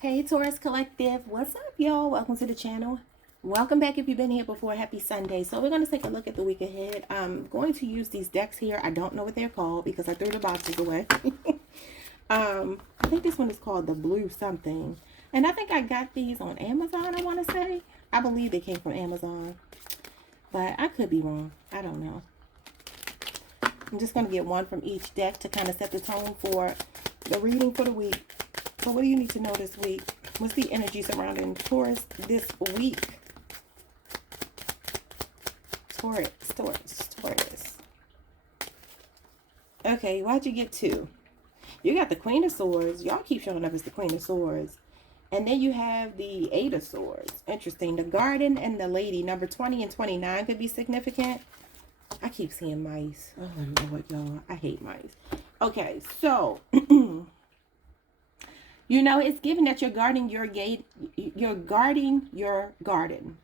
Hey Taurus Collective, what's up y'all? Welcome to the channel. Welcome back if you've been here before. Happy Sunday. So we're going to take a look at the week ahead. I'm going to use these decks here. I don't know what they're called because I threw the boxes away. I think this one is called the blue something. And I think I got these on Amazon, I want to say. I believe they came from Amazon. But I could be wrong. I don't know. I'm just going to get one from each deck to kind of set the tone for the reading for the week. So what do you need to know this week? What's the energy surrounding Taurus this week? Taurus. Okay, why'd you get two? You got the Queen of Swords. Y'all keep showing up as the Queen of Swords. And then you have the Eight of Swords. Interesting. The Garden and the Lady. Number 20 and 29 could be significant. I keep seeing mice. Oh, Lord, y'all. I hate mice. Okay, so... You know, it's given that you're guarding your gate. You're guarding your garden.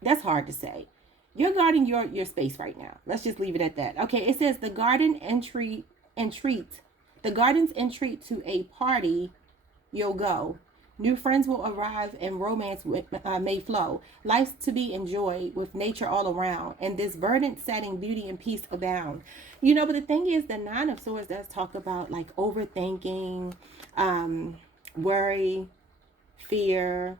That's hard to say. You're guarding your space right now. Let's just leave it at that. Okay, it says the garden entreat. The garden's entreat to a party you'll go. New friends will arrive and romance may flow. Life's to be enjoyed with nature all around. And this verdant setting, beauty and peace abound. You know, but the thing is, the Nine of Swords does talk about like overthinking, worry, fear,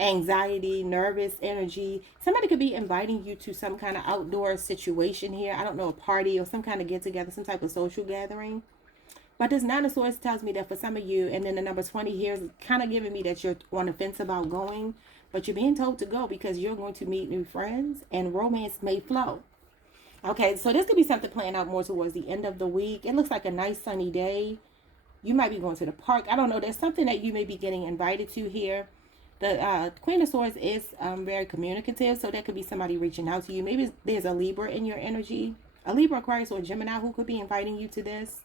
anxiety, nervous energy. Somebody could be inviting you to some kind of outdoor situation here. I don't know, a party or some kind of get together, some type of social gathering. But this Nine of Swords tells me that for some of you, and then the number 20 here is kind of giving me that you're on the fence about going, but you're being told to go because you're going to meet new friends and romance may flow. Okay, so this could be something playing out more towards the end of the week. It looks like a nice sunny day. You might be going to the park. I don't know. There's something that you may be getting invited to here. The Queen of Swords is very communicative, so that could be somebody reaching out to you. Maybe there's a Libra in your energy. A Libra, Aquarius, or Gemini who could be inviting you to this.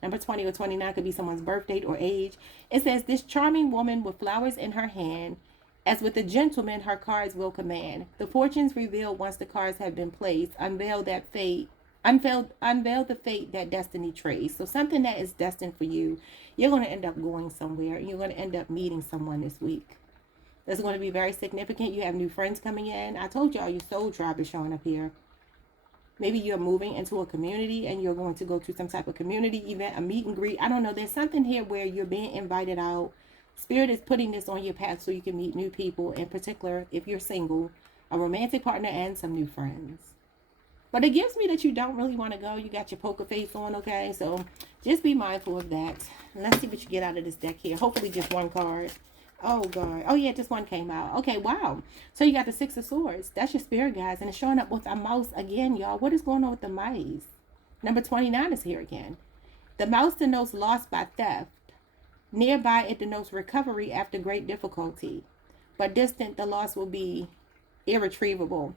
Number 20 or 29 could be someone's birth date or age. It says, this charming woman with flowers in her hand, as with a gentleman, her cards will command. The fortunes revealed once the cards have been placed. Unveil the fate that destiny trades. So something that is destined for you, you're going to end up going somewhere. You're going to end up meeting someone this week. That's going to be very significant. You have new friends coming in. I told y'all your soul tribe is showing up here. Maybe you're moving into a community and you're going to go to some type of community event, a meet and greet. I don't know. There's something here where you're being invited out. Spirit is putting this on your path so you can meet new people. In particular, if you're single, a romantic partner and some new friends. But it gives me that you don't really want to go. You got your poker face on, okay? So just be mindful of that. And let's see what you get out of this deck here. Hopefully just one card. Oh, God. Oh, yeah, just one came out. Okay, wow. So you got the Six of Swords. That's your spirit, guys. And it's showing up with a mouse again, y'all. What is going on with the mice? Number 29 is here again. The mouse denotes loss by theft. Nearby, it denotes recovery after great difficulty. But distant, the loss will be irretrievable.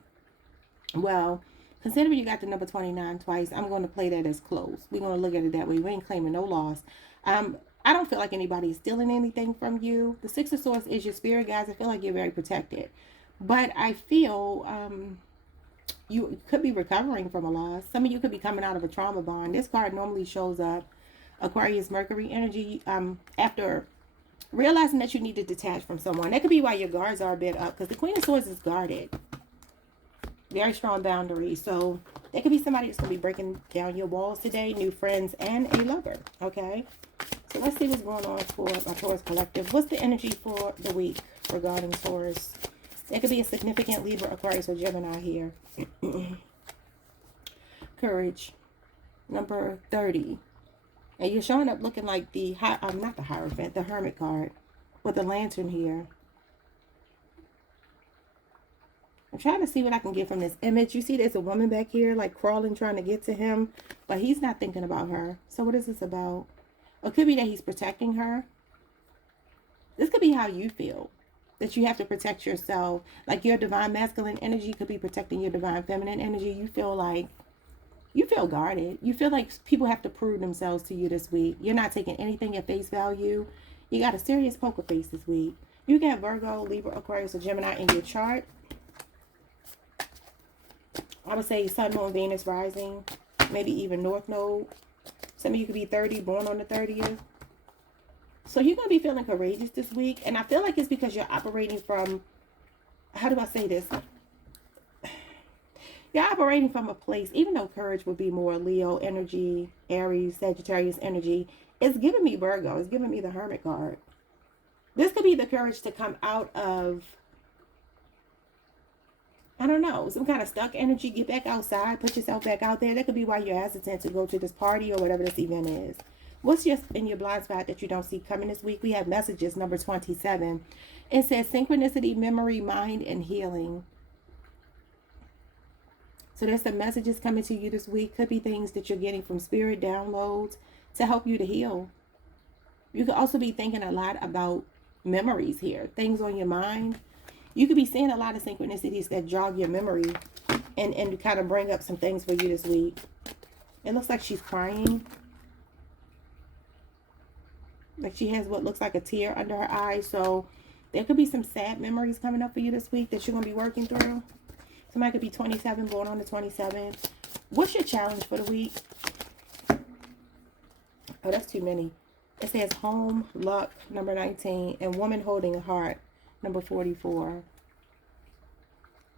Well, considering you got the number 29 twice, I'm going to play that as close. We're going to look at it that way. We ain't claiming no loss. I don't feel like anybody is stealing anything from you. The Six of Swords is your spirit, guys. I feel like you're very protected. But I feel you could be recovering from a loss. Some of you could be coming out of a trauma bond. This card normally shows up, Aquarius Mercury energy, after realizing that you need to detach from someone. That could be why your guards are a bit up, because the Queen of Swords is guarded. Very strong boundaries. So there could be somebody that's going to be breaking down your walls today. New friends and a lover. Okay. So let's see what's going on for my Taurus Collective. What's the energy for the week regarding Taurus? There could be a significant Libra, Aquarius, or Gemini here. Courage. Number 30. And you're showing up looking like the, not the Hierophant, the Hermit card with the lantern here. I'm trying to see what I can get from this image. You see there's a woman back here like crawling trying to get to him, but he's not thinking about her. So what is this about? It could be that he's protecting her. This could be how you feel, that you have to protect yourself. Like your divine masculine energy could be protecting your divine feminine energy. You feel guarded. You feel like people have to prove themselves to you this week. You're not taking anything at face value. You got a serious poker face this week. You got Virgo, Libra, Aquarius, or Gemini in your chart. I would say Sun, Moon, Venus, Rising, maybe even North Node. Some of you could be 30, born on the 30th. So you're going to be feeling courageous this week. And I feel like it's because you're operating from, how do I say this? You're operating from a place, even though courage would be more Leo energy, Aries, Sagittarius energy, it's giving me Virgo. It's giving me the Hermit card. This could be the courage to come out of, I don't know, some kind of stuck energy. Get back outside. Put yourself back out there. That could be why you're hesitant to go to this party or whatever this event is. What's just in your blind spot that you don't see coming this week? We have messages, number 27. It says synchronicity, memory, mind, and healing. So there's some messages coming to you this week. Could be things that you're getting from spirit downloads to help you to heal. You could also be thinking a lot about memories here, things on your mind. You could be seeing a lot of synchronicities that jog your memory and kind of bring up some things for you this week. It looks like she's crying. Like she has what looks like a tear under her eye. So there could be some sad memories coming up for you this week that you're going to be working through. Somebody could be 27, born on the 27th. What's your challenge for the week? Oh, that's too many. It says home, luck, number 19, and woman holding a heart, number 44.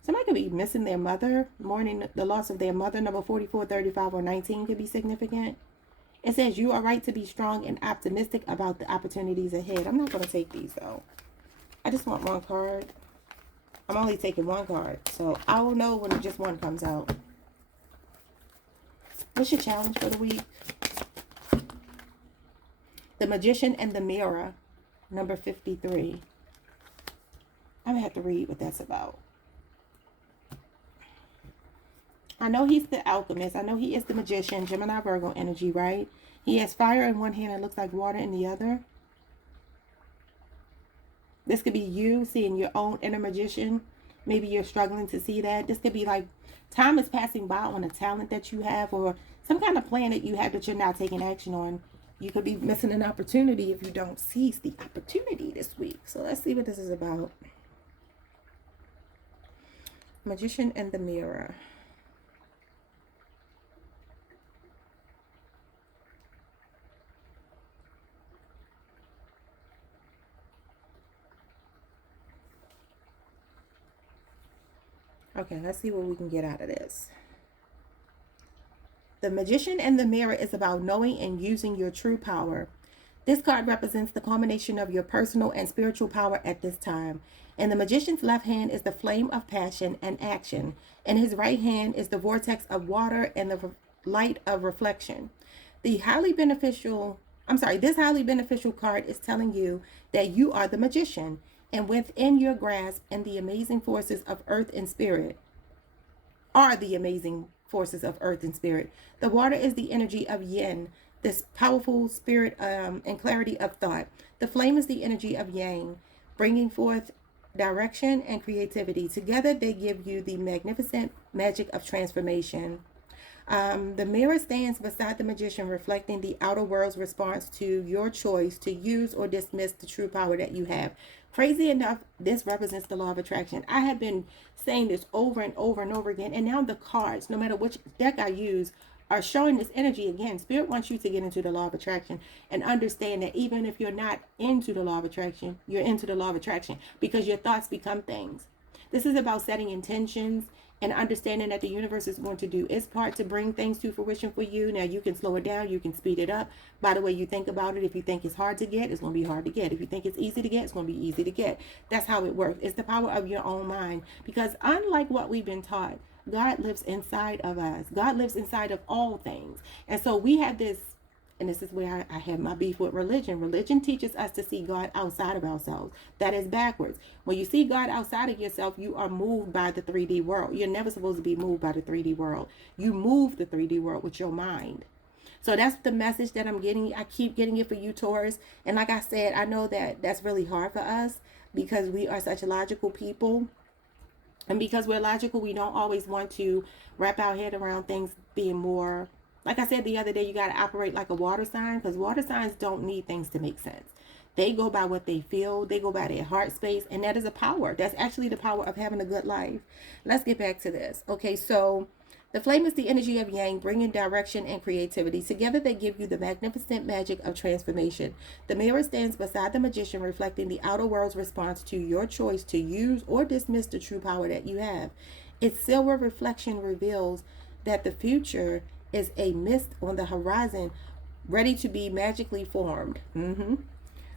Somebody could be missing their mother, mourning the loss of their mother, number 44, 35, or 19 could be significant. It says you are right to be strong and optimistic about the opportunities ahead. I'm not going to take these, though. I just want one card. I'm only taking one card, so I will know when just one comes out. What's your challenge for the week? The Magician and the Mirror, number 53. I'm going to have to read what that's about. I know he's the alchemist. I know he is the magician, Gemini, Virgo energy, right? He has fire in one hand and looks like water in the other. This could be you seeing your own inner magician. Maybe you're struggling to see that. This could be like time is passing by on a talent that you have or some kind of plan that you have that you're not taking action on. You could be missing an opportunity if you don't seize the opportunity this week. So let's see what this is about. Magician and the Mirror. Okay, let's see what we can get out of this. The Magician and the Mirror is about knowing and using your true power. This card represents the culmination of your personal and spiritual power at this time. In the Magician's left hand is the flame of passion and action. In his right hand is the vortex of water and the light of reflection. This highly beneficial card is telling you that you are the magician and within your grasp and the amazing forces of earth and spirit are the amazing forces of earth and spirit. The water is the energy of yin, this powerful spirit and clarity of thought. The flame is the energy of yang, bringing forth direction and creativity. Together they give you the magnificent magic of transformation. The mirror stands beside the magician, reflecting the outer world's response to your choice to use or dismiss the true power that you have. Crazy enough, this represents the law of attraction. I have been saying this over and over and over again, and now the cards, no matter which deck I use, are showing this energy again. Spirit wants you to get into the law of attraction and understand that even if you're not into the law of attraction, you're into the law of attraction because your thoughts become things. This is about setting intentions and understanding that the universe is going to do its part to bring things to fruition for you. Now, you can slow it down. You can speed it up by the way you think about it. If you think it's hard to get, it's going to be hard to get. If you think it's easy to get, it's going to be easy to get. That's how it works. It's the power of your own mind. Because unlike what we've been taught, God lives inside of us. God lives inside of all things. And so we have this, and this is where I have my beef with religion. Religion teaches us to see God outside of ourselves. That is backwards. When you see God outside of yourself, you are moved by the 3D world. You're never supposed to be moved by the 3D world. You move the 3D world with your mind. So that's the message that I'm getting. I keep getting it for you, Taurus. And like I said, I know that that's really hard for us because we are such logical people. And because we're logical, we don't always want to wrap our head around things being more... Like I said the other day, you got to operate like a water sign because water signs don't need things to make sense. They go by what they feel. They go by their heart space. And that is a power. That's actually the power of having a good life. Let's get back to this. Okay, so The flame is the energy of yang, bringing direction and creativity. Together, they give you the magnificent magic of transformation. The mirror stands beside the magician, reflecting the outer world's response to your choice to use or dismiss the true power that you have. Its silver reflection reveals that the future is a mist on the horizon, ready to be magically formed.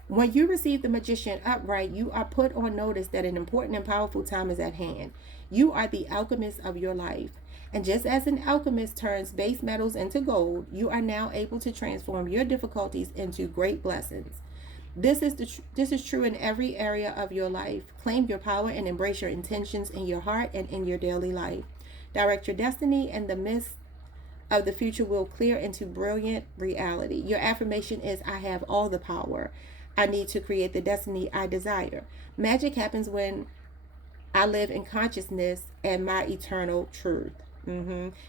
When you receive the magician upright, you are put on notice that an important and powerful time is at hand. You are the alchemist of your life. And just as an alchemist turns base metals into gold, you are now able to transform your difficulties into great blessings. This is true in every area of your life. Claim your power and embrace your intentions in your heart and in your daily life. Direct your destiny, and the mist of the future will clear into brilliant reality. Your affirmation is, I have all the power I need to create the destiny I desire. Magic happens when I live in consciousness and my eternal truth.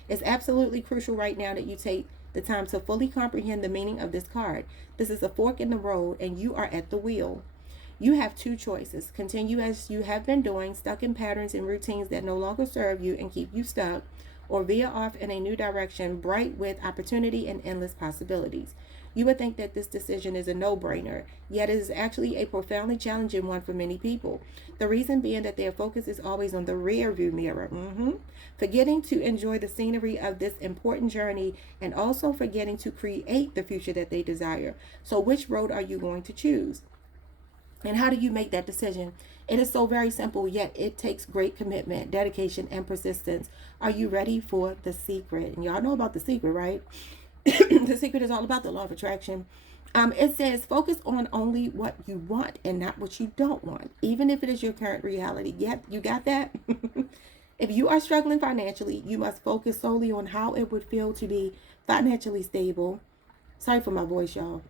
It's absolutely crucial right now that you take the time to fully comprehend the meaning of this card. This is a fork in the road, and you are at the wheel. You have two choices: continue as you have been doing, stuck in patterns and routines that no longer serve you and keep you stuck, or veer off in a new direction, bright with opportunity and endless possibilities. You would think that this decision is a no-brainer, yet it is actually a profoundly challenging one for many people. The reason being that their focus is always on the rear view mirror, forgetting to enjoy the scenery of this important journey and also forgetting to create the future that they desire. So which road are you going to choose? And how do you make that decision? It is so very simple, yet it takes great commitment, dedication, and persistence. Are you ready for the secret? And y'all know about the secret, right? The secret is all about the law of attraction. It says focus on only what you want and not what you don't want, even if it is your current reality. Yep, you got that? If you are struggling financially, you must focus solely on how it would feel to be financially stable. Sorry for my voice, y'all.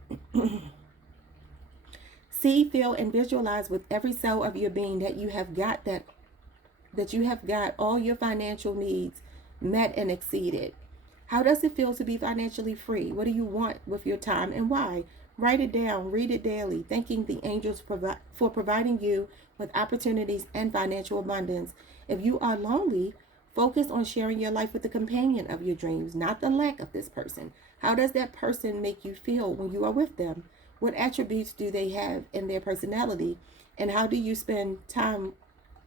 See, feel, and visualize with every cell of your being that you have got all your financial needs met and exceeded. How does it feel to be financially free? What do you want with your time and why? Write it down, read it daily, thanking the angels for providing you with opportunities and financial abundance. If you are lonely, focus on sharing your life with the companion of your dreams, not the lack of this person. How does that person make you feel when you are with them? What attributes do they have in their personality? And how do you spend time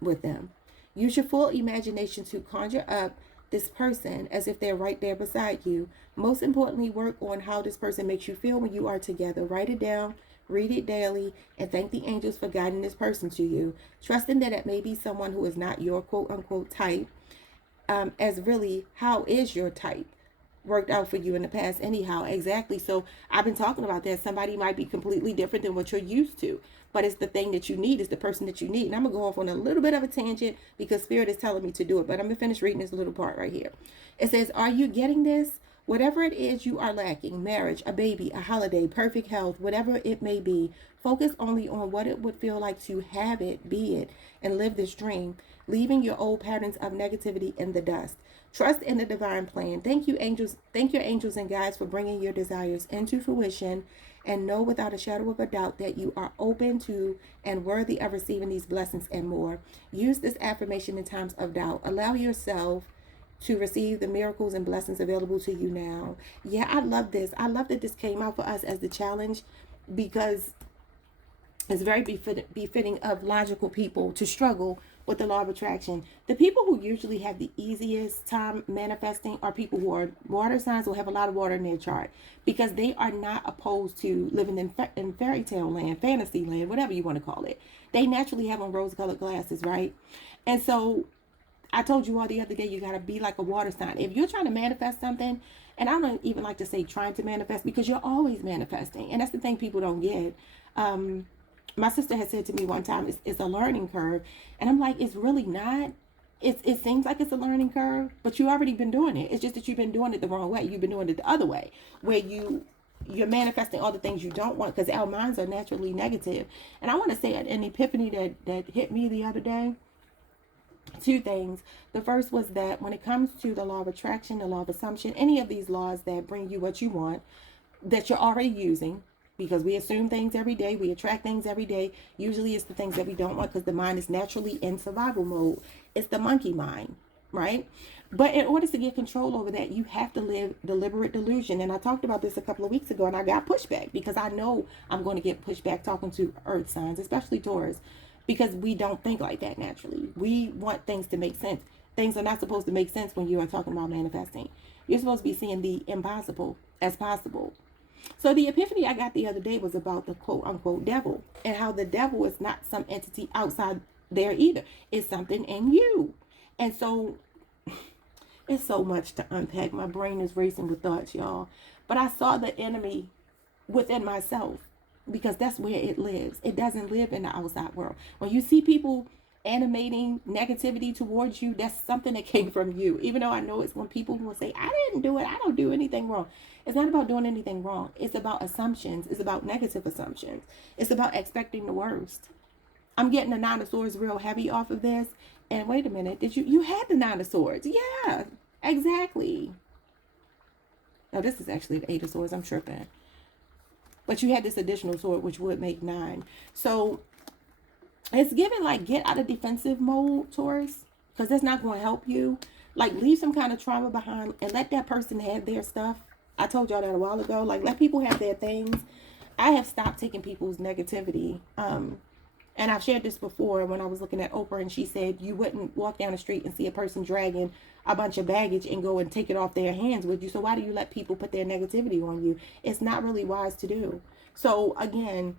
with them? Use your full imagination to conjure up this person as if they're right there beside you. Most importantly, work on how this person makes you feel when you are together. Write it down, read it daily, and thank the angels for guiding this person to you. Trusting that it may be someone who is not your quote unquote type, as really, how is your type worked out for you in the past anyhow? Exactly. So I've been talking about that. Somebody might be completely different than what you're used to, but it's the thing that you need. It's the person that you need. And I'm gonna go off on a little bit of a tangent because Spirit is telling me to do it, but I'm gonna finish reading this little part right here. It says, are you getting this? Whatever it is you are lacking, marriage, a baby, a holiday, perfect health, whatever it may be, focus only on what it would feel like to have it, be it, and live this dream, leaving your old patterns of negativity in the dust. Trust in the divine plan. Thank you, angels. Thank your angels and guides for bringing your desires into fruition, and know without a shadow of a doubt that you are open to and worthy of receiving these blessings and more. Use this affirmation in times of doubt. Allow yourself to receive the miracles and blessings available to you now. Yeah, I love this. I love that this came out for us as the challenge because it's very befitting of logical people to struggle with the law of attraction. The people who usually have the easiest time manifesting are people who are water signs or have a lot of water in their chart, because they are not opposed to living in fairy tale land, fantasy land, whatever you want to call it. They naturally have on rose-colored glasses, right? And so I told you all the other day, you got to be like a water sign. If you're trying to manifest something, and I don't even like to say trying to manifest, because you're always manifesting. And that's the thing people don't get. My sister had said to me one time, it's a learning curve. And I'm like, it's really not. It seems like it's a learning curve, but you've already been doing it. It's just that you've been doing it the wrong way. You've been doing it the other way, where you're manifesting all the things you don't want, because our minds are naturally negative. And I want to say an epiphany that hit me the other day. Two things. The first was that when it comes to the law of attraction, the law of assumption, any of these laws that bring you what you want, that you're already using, because we assume things every day, we attract things every day. Usually it's the things that we don't want, because the mind is naturally in survival mode. It's the monkey mind, right? But in order to get control over that, you have to live deliberate delusion. And I talked about this a couple of weeks ago, and I got pushback because I know I'm going to get pushback talking to earth signs, especially Taurus, because we don't think like that naturally. We want things to make sense. Things are not supposed to make sense when you are talking about manifesting. You're supposed to be seeing the impossible as possible. So the epiphany I got the other day was about the quote unquote devil, and how the devil is not some entity outside there either. It's something in you. And so it's so much to unpack. My brain is racing with thoughts, y'all. But I saw the enemy within myself because that's where it lives. It doesn't live in the outside world. When you see people animating negativity towards you, that's something that came from you. Even though I know it's when people will say, I didn't do it, I don't do anything wrong. It's not about doing anything wrong. It's about assumptions. It's about negative assumptions. It's about expecting the worst. I'm getting the Nine of Swords real heavy off of this. And wait a minute, did you had the Nine of Swords? Yeah, exactly. No, this is actually the Eight of Swords. I'm tripping. But you had this additional sword, which would make 9. So it's given like get out of defensive mode, Taurus, because that's not going to help you. Like leave some kind of trauma behind and let that person have their stuff. I told y'all that a while ago. Like let people have their things. I have stopped taking people's negativity. And I've shared this before when I was looking at Oprah, and she said you wouldn't walk down the street and see a person dragging a bunch of baggage and go and take it off their hands with you. So why do you let people put their negativity on you? It's not really wise to do. So again,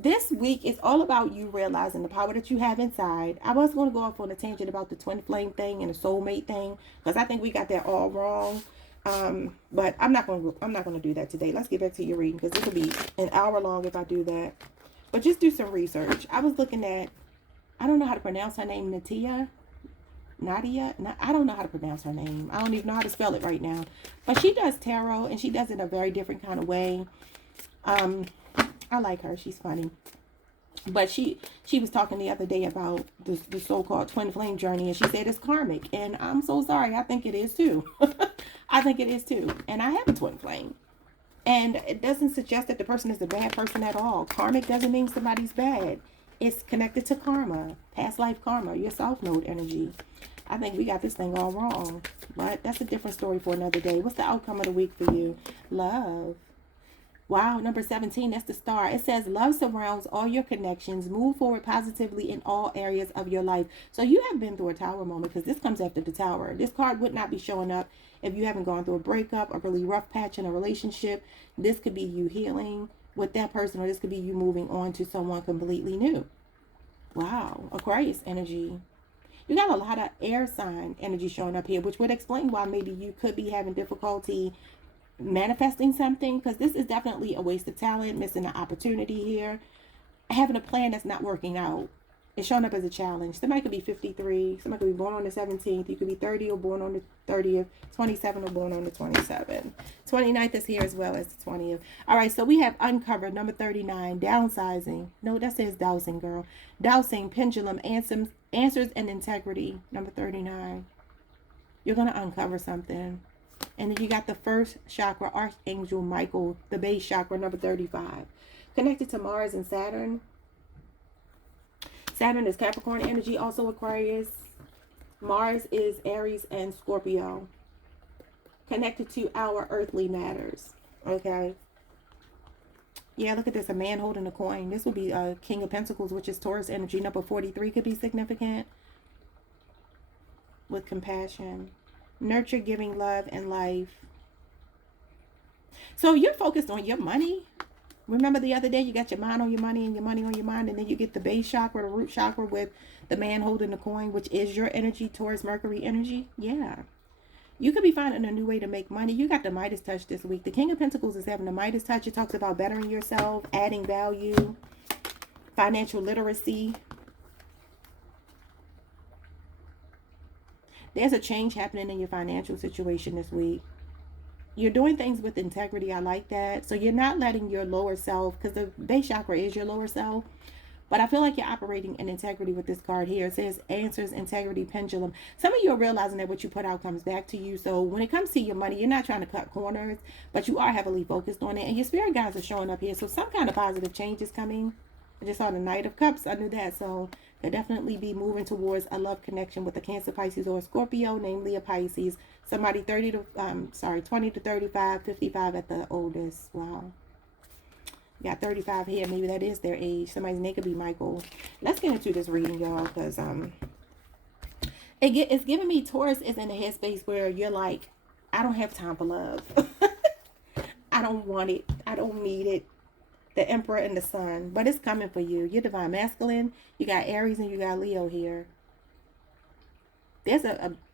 this week is all about you realizing the power that you have inside. I was going to go off on a tangent about the twin flame thing and the soulmate thing because I think we got that all wrong. But I'm not going to do that today. Let's get back to your reading because this will be an hour long if I do that. But just do some research. I was looking at, I don't know how to pronounce her name, Nadia. I don't know how to pronounce her name. I don't even know how to spell it right now. But she does tarot, and she does it in a very different kind of way. I like her. She's funny. But she was talking the other day about the so-called twin flame journey, and she said it's karmic. And I'm so sorry. I think it is too. I think it is too. And I have a twin flame. And it doesn't suggest that the person is a bad person at all. Karmic doesn't mean somebody's bad. It's connected to karma, past life karma, your South Node energy. I think we got this thing all wrong. But that's a different story for another day. What's the outcome of the week for you? Love. Wow, number 17, that's the star. It says, love surrounds all your connections. Move forward positively in all areas of your life. So you have been through a tower moment because this comes after the tower. This card would not be showing up if you haven't gone through a breakup, a really rough patch in a relationship. This could be you healing with that person, or this could be you moving on to someone completely new. Wow, Aquarius energy. You got a lot of air sign energy showing up here, which would explain why maybe you could be having difficulty manifesting something, because this is definitely a waste of talent, missing an opportunity here, having a plan that's not working out. It's showing up as a challenge. Somebody could be 53, somebody could be born on the 17th, you could be 30 or born on the 30th, 27 or born on the 27th. 29th is here as well as the 20th. All right, so we have uncovered number 39, downsizing. No, that says dowsing, girl. Dowsing, pendulum, answers and integrity, number 39. You're going to uncover something. And then you got the first chakra, Archangel Michael, the base chakra, number 35. Connected to Mars and Saturn. Saturn is Capricorn energy, also Aquarius. Mars is Aries and Scorpio. Connected to our earthly matters. Okay. Yeah, look at this. A man holding a coin. This will be King of Pentacles, which is Taurus energy. Number 43 could be significant. With compassion. Nurture, giving love and life. So you're focused on your money. Remember the other day you got your mind on your money and your money on your mind, and then you get the base chakra, the root chakra with the man holding the coin, which is your energy, Taurus Mercury energy. Yeah. You could be finding a new way to make money. You got the Midas touch this week. The King of Pentacles is having the Midas touch. It talks about bettering yourself, adding value, financial literacy. There's a change happening in your financial situation this week. You're doing things with integrity. I like that. So you're not letting your lower self, because the base chakra is your lower self. But I feel like you're operating in integrity with this card here. It says answers, integrity, pendulum. Some of you are realizing that what you put out comes back to you. So when it comes to your money, you're not trying to cut corners, but you are heavily focused on it. And your spirit guides are showing up here. So some kind of positive change is coming. I just saw the Knight of Cups under that. So they'll definitely be moving towards a love connection with a Cancer, Pisces, or a Scorpio, namely a Pisces. Somebody 20 to 35, 55 at the oldest. Wow. Got 35 here. Maybe that is their age. Somebody's name could be Michael. Let's get into this reading, y'all, because it's giving me Taurus is in a headspace where you're like, I don't have time for love. I don't want it. I don't need it. The Emperor and the Sun. But it's coming for you. You're divine masculine. You got Aries and you got Leo here. There's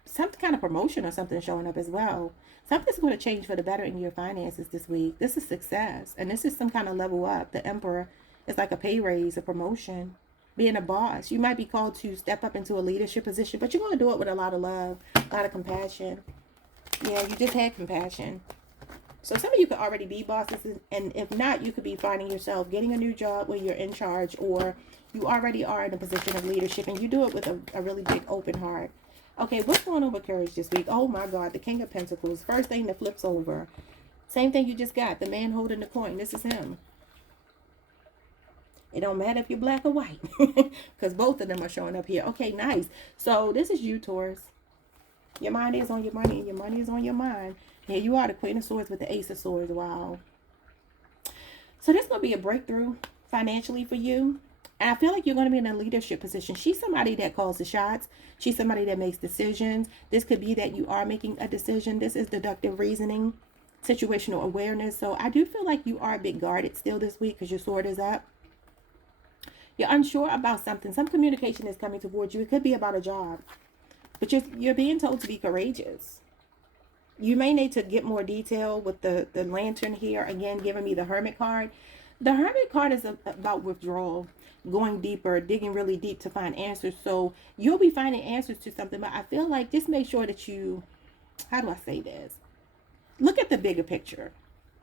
some kind of promotion or something showing up as well. Something's going to change for the better in your finances this week. This is success. And this is some kind of level up. The Emperor is like a pay raise, a promotion. Being a boss. You might be called to step up into a leadership position, but you're going to do it with a lot of love, a lot of compassion. Yeah, you just had compassion. So some of you could already be bosses, and if not, you could be finding yourself getting a new job where you're in charge, or you already are in a position of leadership, and you do it with a really big open heart. Okay, what's going on with courage this week? Oh my God, the King of Pentacles. First thing that flips over. Same thing you just got. The man holding the coin. This is him. It don't matter if you're black or white, because both of them are showing up here. Okay, nice. So this is you, Taurus. Your mind is on your money, and your money is on your mind. Here you are, the Queen of Swords with the Ace of Swords. Wow. So this is going to be a breakthrough financially for you. And I feel like you're going to be in a leadership position. She's somebody that calls the shots. She's somebody that makes decisions. This could be that you are making a decision. This is deductive reasoning, situational awareness. So I do feel like you are a bit guarded still this week because your sword is up. You're unsure about something. Some communication is coming towards you. It could be about a job. But you're being told to be courageous. You may need to get more detail with the lantern here. Again, giving me the Hermit card. The Hermit card is about withdrawal, going deeper, digging really deep to find answers. So you'll be finding answers to something. But I feel like just make sure that you, how do I say this? Look at the bigger picture.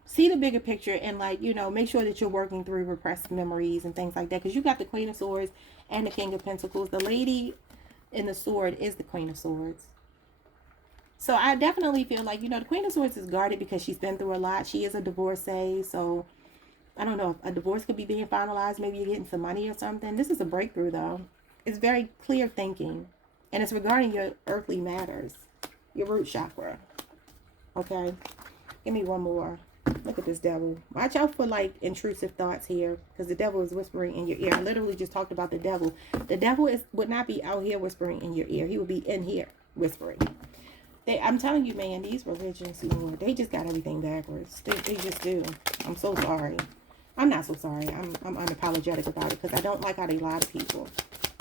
See the bigger picture and, like, you know, make sure that you're working through repressed memories and things like that. Because you got the Queen of Swords and the King of Pentacles. The lady in the sword is the Queen of Swords. So I definitely feel like, you know, the Queen of Swords is guarded because she's been through a lot. She is a divorcee. So I don't know if a divorce could be being finalized. Maybe you're getting some money or something. This is a breakthrough, though. It's very clear thinking. And it's regarding your earthly matters. Your root chakra. Okay. Give me one more. Look at this devil. Watch out for, like, intrusive thoughts here, because the devil is whispering in your ear. I literally just talked about the devil. The devil would not be out here whispering in your ear. He would be in here whispering. I'm telling you, man, these religions, Lord, they just got everything backwards. They just do. I'm so sorry. I'm not so sorry. I'm unapologetic about it, because I don't like how they lie to people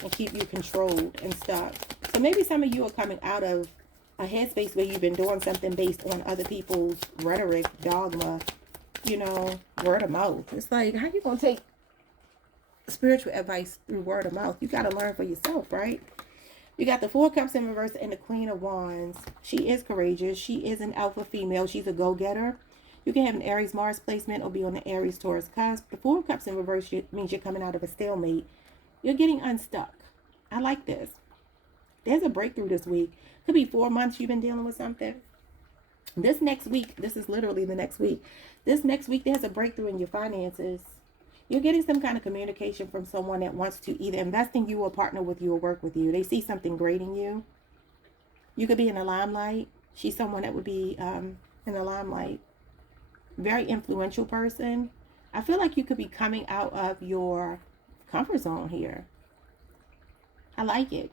and keep you controlled and stuck. So maybe some of you are coming out of a headspace where you've been doing something based on other people's rhetoric, dogma, you know, word of mouth. It's like, how you going to take spiritual advice through word of mouth? You got to learn for yourself, right? You got the Four Cups in reverse and the Queen of Wands. She is courageous. She is an alpha female. She's a go-getter. You can have an Aries Mars placement or be on the Aries Taurus cusp. The Four Cups in reverse means you're coming out of a stalemate. You're getting unstuck. I like this. There's a breakthrough this week. Could be 4 months you've been dealing with something. This next week, this is literally the next week. This next week, there's a breakthrough in your finances. You're getting some kind of communication from someone that wants to either invest in you or partner with you or work with you. They see something great in you. You could be in the limelight. She's someone that would be in the limelight. Very influential person. I feel like you could be coming out of your comfort zone here. I like it.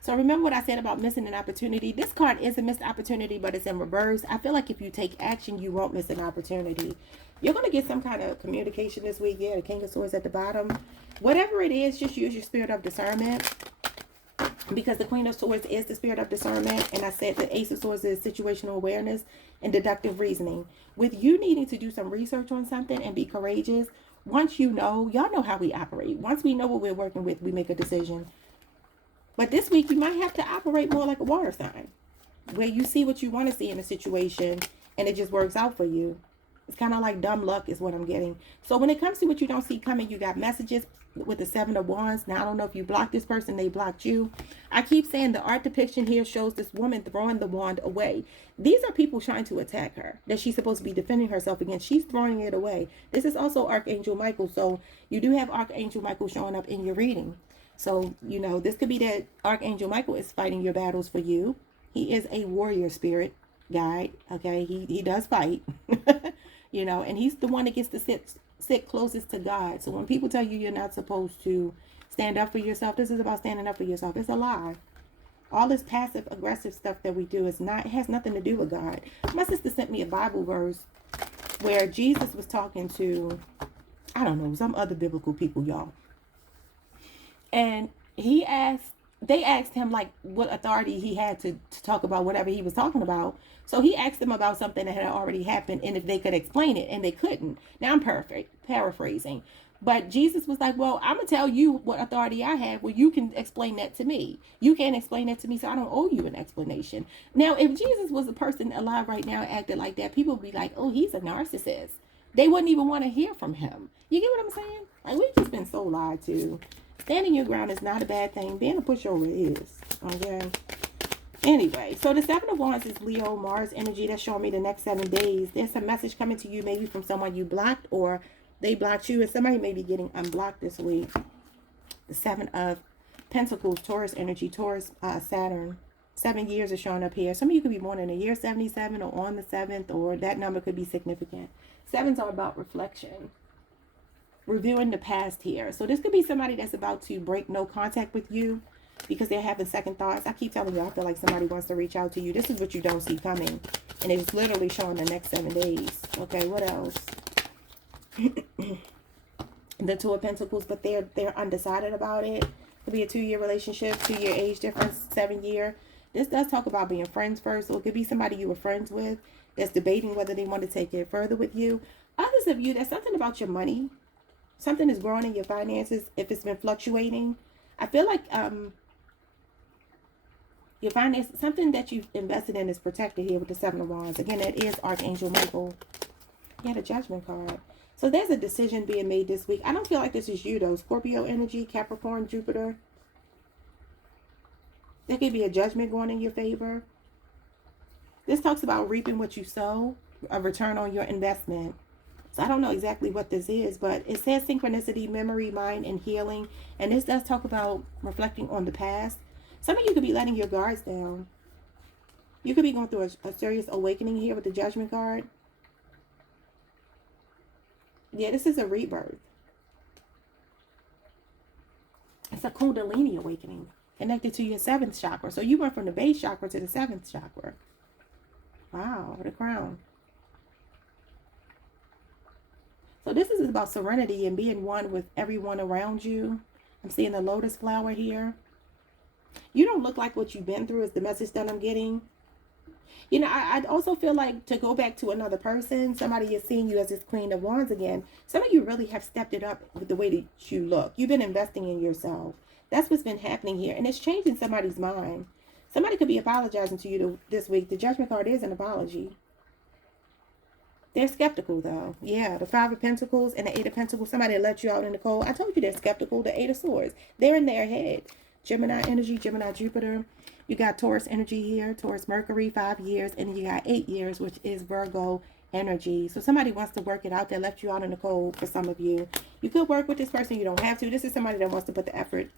So remember what I said about missing an opportunity. This card is a missed opportunity, but it's in reverse. I feel like if you take action, you won't miss an opportunity. You're going to get some kind of communication this week. Yeah, the King of Swords at the bottom. Whatever it is, just use your spirit of discernment. Because the Queen of Swords is the spirit of discernment. And I said the Ace of Swords is situational awareness and deductive reasoning. With you needing to do some research on something and be courageous, once you know, y'all know how we operate. Once we know what we're working with, we make a decision. But this week, you might have to operate more like a water sign, where you see what you want to see in a situation, and it just works out for you. It's kind of like dumb luck is what I'm getting. So when it comes to what you don't see coming, you got messages with the Seven of Wands. Now, I don't know if you blocked this person, they blocked you. I keep saying the art depiction here shows this woman throwing the wand away. These are people trying to attack her that she's supposed to be defending herself against. She's throwing it away. This is also Archangel Michael. So you do have Archangel Michael showing up in your reading. So, you know, this could be that Archangel Michael is fighting your battles for you. He is a warrior spirit guide. Okay, he does fight. You know, and he's the one that gets to sit closest to God. So when people tell you you're not supposed to stand up for yourself, this is about standing up for yourself. It's a lie. All this passive aggressive stuff that we do it has nothing to do with God. My sister sent me a Bible verse where Jesus was talking to, I don't know, some other biblical people, y'all. And they asked him like what authority he had to talk about whatever he was talking about. So he asked them about something that had already happened and if they could explain it, and they couldn't. Now I'm paraphrasing. But Jesus was like, well, I'm going to tell you what authority I have. Well, you can explain that to me. You can't explain that to me, so I don't owe you an explanation. Now, if Jesus was a person alive right now and acted like that, people would be like, oh, he's a narcissist. They wouldn't even want to hear from him. You get what I'm saying? Like, we've just been so lied to. Standing your ground is not a bad thing. Being a pushover is. Okay? Anyway, so the Seven of Wands is Leo, Mars energy. That's showing me the next 7 days. There's a message coming to you maybe from someone you blocked or they blocked you. And somebody may be getting unblocked this week. The Seven of Pentacles, Taurus energy, Taurus, Saturn. 7 years are showing up here. Some of you could be born in the year 77 or on the 7th, or that number could be significant. Sevens are about reflection. Reviewing the past here. So this could be somebody that's about to break no contact with you because they're having second thoughts. I keep telling you, I feel like somebody wants to reach out to you. This is what you don't see coming. And it's literally showing the next 7 days. Okay, what else? The Two of Pentacles, but they're undecided about it. Could be a 2-year relationship, 2-year age difference, 7-year. This does talk about being friends first. So it could be somebody you were friends with that's debating whether they want to take it further with you. Others of you, there's something about your money. Something is growing in your finances if it's been fluctuating. I feel like your finance, something that you've invested in is protected here with the Seven of Wands. Again, that is Archangel Michael. Yeah, the Judgment card. So there's a decision being made this week. I don't feel like this is you though. Scorpio energy, Capricorn, Jupiter. There could be a judgment going in your favor. This talks about reaping what you sow, a return on your investment. So I don't know exactly what this is, but it says synchronicity, memory, mind, and healing. And this does talk about reflecting on the past. Some of you could be letting your guards down. You could be going through a serious awakening here with the Judgment card. Yeah, this is a rebirth. It's a Kundalini awakening connected to your 7th chakra. So you went from the base chakra to the 7th chakra. Wow, the crown. So this is about serenity and being one with everyone around you. I'm seeing the lotus flower here. You don't look like what you've been through is the message that I'm getting. You know, I also feel like to go back to another person, somebody is seeing you as this Queen of Wands again. Some of you really have stepped it up with the way that you look. You've been investing in yourself. That's what's been happening here. And it's changing somebody's mind. Somebody could be apologizing to you this week. The Judgment card is an apology. They're skeptical, though. Yeah, the 5 of Pentacles and the 8 of Pentacles. Somebody let you out in the cold. I told you they're skeptical. The 8 of Swords. They're in their head. Gemini energy, Gemini Jupiter. You got Taurus energy here. Taurus Mercury, 5 years. And you got 8 years, which is Virgo energy. So somebody wants to work it out. They left you out in the cold for some of you. You could work with this person. You don't have to. This is somebody that wants to put the effort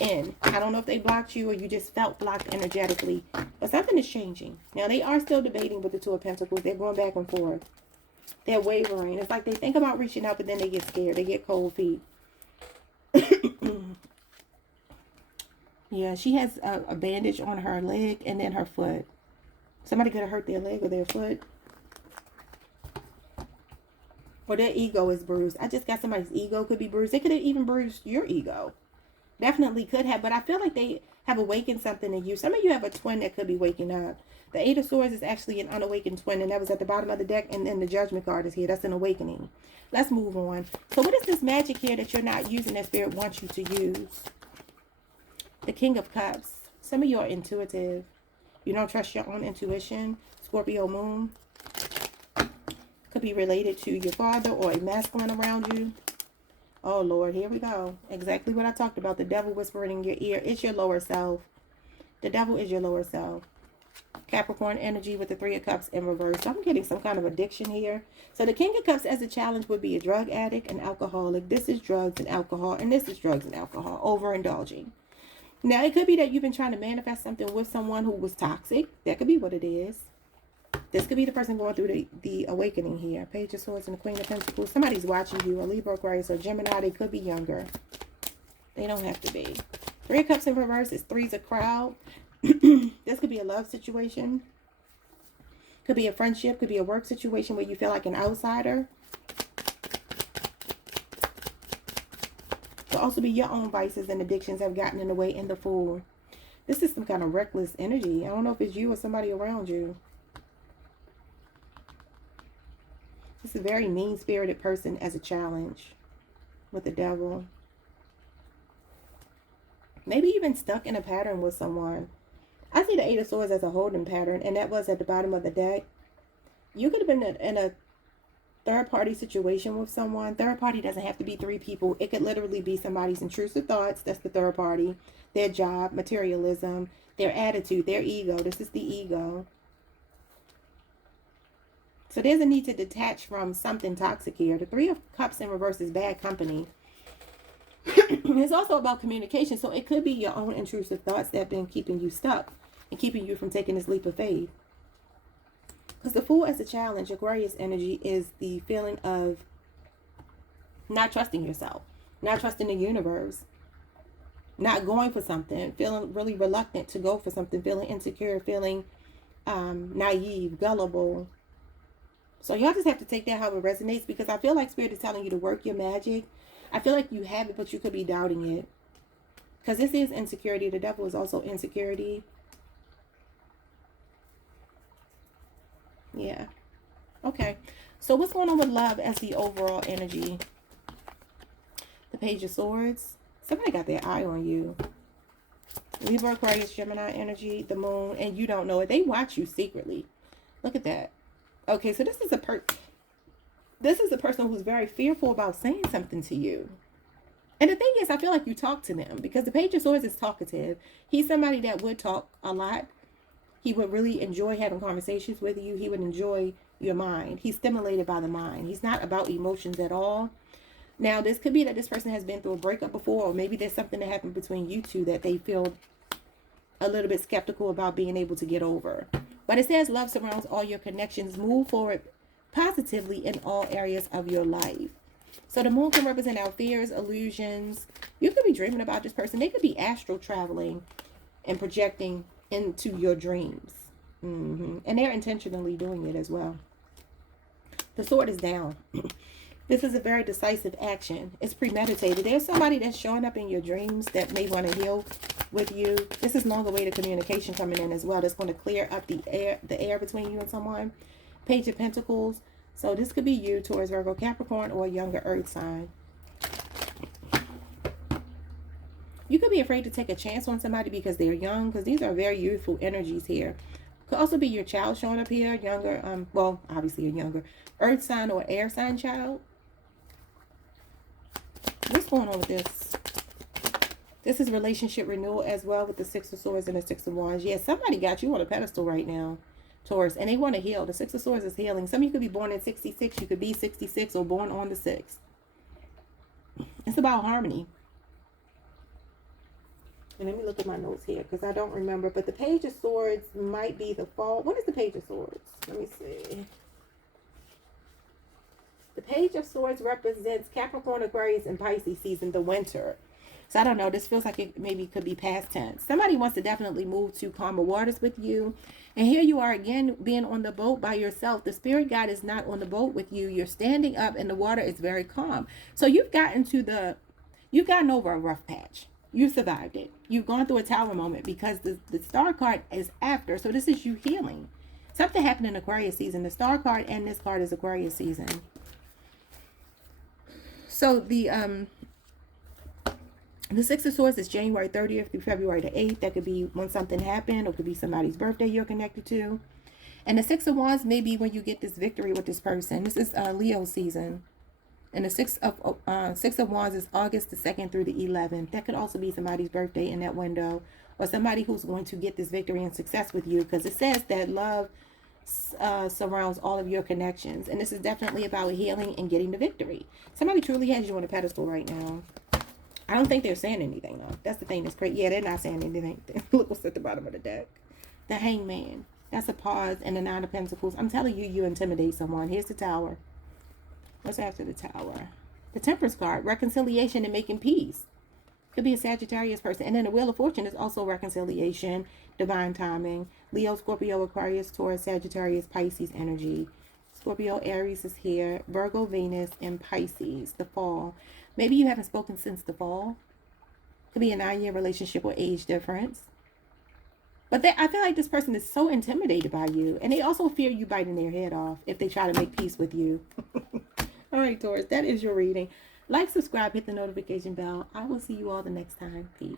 in. I don't know if they blocked you or you just felt blocked energetically, but something is changing. Now they are still debating with the 2 of Pentacles. They're going back and forth. They're wavering. It's like they think about reaching out, but then they get scared. They get cold feet. Yeah, she has a bandage on her leg and then her foot. Somebody could have hurt their leg or their foot. Or their ego is bruised. I just got somebody's ego could be bruised. They could have even bruised your ego. Definitely could have, but I feel like they have awakened something in you. Some of you have a twin that could be waking up. The 8 of Swords is actually an unawakened twin, and that was at the bottom of the deck, and then the Judgment card is here. That's an awakening. Let's move on. So what is this magic here that you're not using that Spirit wants you to use? The King of Cups. Some of you are intuitive. You don't trust your own intuition. Scorpio moon. could be related to your father or a masculine around you. Oh, Lord, here we go. Exactly what I talked about. The devil whispering in your ear. It's your lower self. The devil is your lower self. Capricorn energy with the Three of Cups in reverse. So I'm getting some kind of addiction here. So the King of Cups as a challenge would be a drug addict, an alcoholic. This is drugs and alcohol, and this is drugs and alcohol. Overindulging. Now, it could be that you've been trying to manifest something with someone who was toxic. That could be what it is. This could be the person going through the awakening here. Page of Swords and the Queen of Pentacles. Somebody's watching you. A Libra, Aquarius, or Gemini. They could be younger. They don't have to be. Three of Cups in reverse is three's a crowd. This could be a love situation. Could be a friendship. Could be a work situation where you feel like an outsider. Could also be your own vices and addictions have gotten in the way in the Fool. This is some kind of reckless energy. I don't know if it's you or somebody around you. It's a very mean-spirited person as a challenge with the devil. Maybe you've been stuck in a pattern with someone. I see the Eight of Swords as a holding pattern, and that was at the bottom of the deck. You could have been in a third-party situation with someone. Third party doesn't have to be three people. It could literally be somebody's intrusive thoughts. That's the third party. Their job, materialism, their attitude, their ego. This is the ego. So there's a need to detach from something toxic here. The Three of Cups in reverse is bad company. It's also about communication. So it could be your own intrusive thoughts that have been keeping you stuck and keeping you from taking this leap of faith. Because the Fool as a challenge, Aquarius energy, is the feeling of not trusting yourself, not trusting the universe, not going for something, feeling really reluctant to go for something, feeling insecure, feeling naive, gullible. So y'all just have to take that how it resonates, because I feel like Spirit is telling you to work your magic. I feel like you have it, but you could be doubting it. Because this is insecurity. The devil is also insecurity. Yeah. Okay. So what's going on with love as the overall energy? The Page of Swords. Somebody got their eye on you. Libra, Aquarius, Gemini energy, the moon, and you don't know it. They watch you secretly. Look at that. Okay, so this is a person who's very fearful about saying something to you. And the thing is, I feel like you talk to them, because the Page of Swords is talkative. He's somebody that would talk a lot. He would really enjoy having conversations with you. He would enjoy your mind. He's stimulated by the mind. He's not about emotions at all. Now, this could be that this person has been through a breakup before, or maybe there's something that happened between you two that they feel a little bit skeptical about being able to get over. But it says love surrounds all your connections. Move forward positively in all areas of your life. So the moon can represent our fears, illusions. You could be dreaming about this person. They could be astral traveling and projecting into your dreams. And they're intentionally doing it as well. The sword is down. This is a very decisive action. It's premeditated. There's somebody that's showing up in your dreams that may want to heal with you. This is long awaited communication coming in as well. That's going to clear up the air between you and someone. Page of Pentacles. So this could be you, Taurus, Virgo, Capricorn, or a younger earth sign. You could be afraid to take a chance on somebody because they're young, because these are very youthful energies here. Could also be your child showing up here, younger, well, obviously a younger earth sign or air sign child. What's going on with this? This is relationship renewal as well with the Six of Swords and the Six of Wands. Yeah, somebody got you on a pedestal right now, Taurus, and they want to heal. The Six of Swords is healing. Some of you could be born in 66. You could be 66 or born on the 6th. It's about harmony. And let me look at my notes here because I don't remember. But the Page of Swords might be the fall. What is the Page of Swords? Let me see. The Page of Swords represents Capricorn, Aquarius, and Pisces season, the winter. So I don't know. This feels like it maybe could be past tense. Somebody wants to definitely move to calmer waters with you. And here you are again being on the boat by yourself. The spirit guide is not on the boat with you. You're standing up and the water is very calm. So you've gotten over a rough patch. You survived it. You've gone through a tower moment because the star card is after. So this is you healing. Something happened in Aquarius season. The star card and this card is Aquarius season. So the Six of Swords is January 30th through February the 8th. That could be when something happened, or it could be somebody's birthday you're connected to. And the Six of Wands may be when you get this victory with this person. This is Leo season. And the Six of Wands is August the 2nd through the 11th. That could also be somebody's birthday in that window, or somebody who's going to get this victory and success with you, because it says that love surrounds all of your connections. And this is definitely about healing and getting the victory. Somebody truly has you on a pedestal right now. I don't think they're saying anything, though. That's the thing that's great. Yeah, they're not saying anything. Look what's at the bottom of the deck. The Hangman. That's a pause. And the Nine of Pentacles. I'm telling you, you intimidate someone. Here's the Tower. What's after the Tower? The Temperance card. Reconciliation and making peace. Could be a Sagittarius person. And then the Wheel of Fortune is also reconciliation, divine timing. Leo, Scorpio, Aquarius, Taurus, Sagittarius, Pisces energy. Scorpio, Aries is here. Virgo, Venus, and Pisces. The Fall. Maybe you haven't spoken since the fall. Could be a 9-year relationship or age difference. But I feel like this person is so intimidated by you. And they also fear you biting their head off if they try to make peace with you. All right, Taurus, that is your reading. Like, subscribe, hit the notification bell. I will see you all the next time. Peace.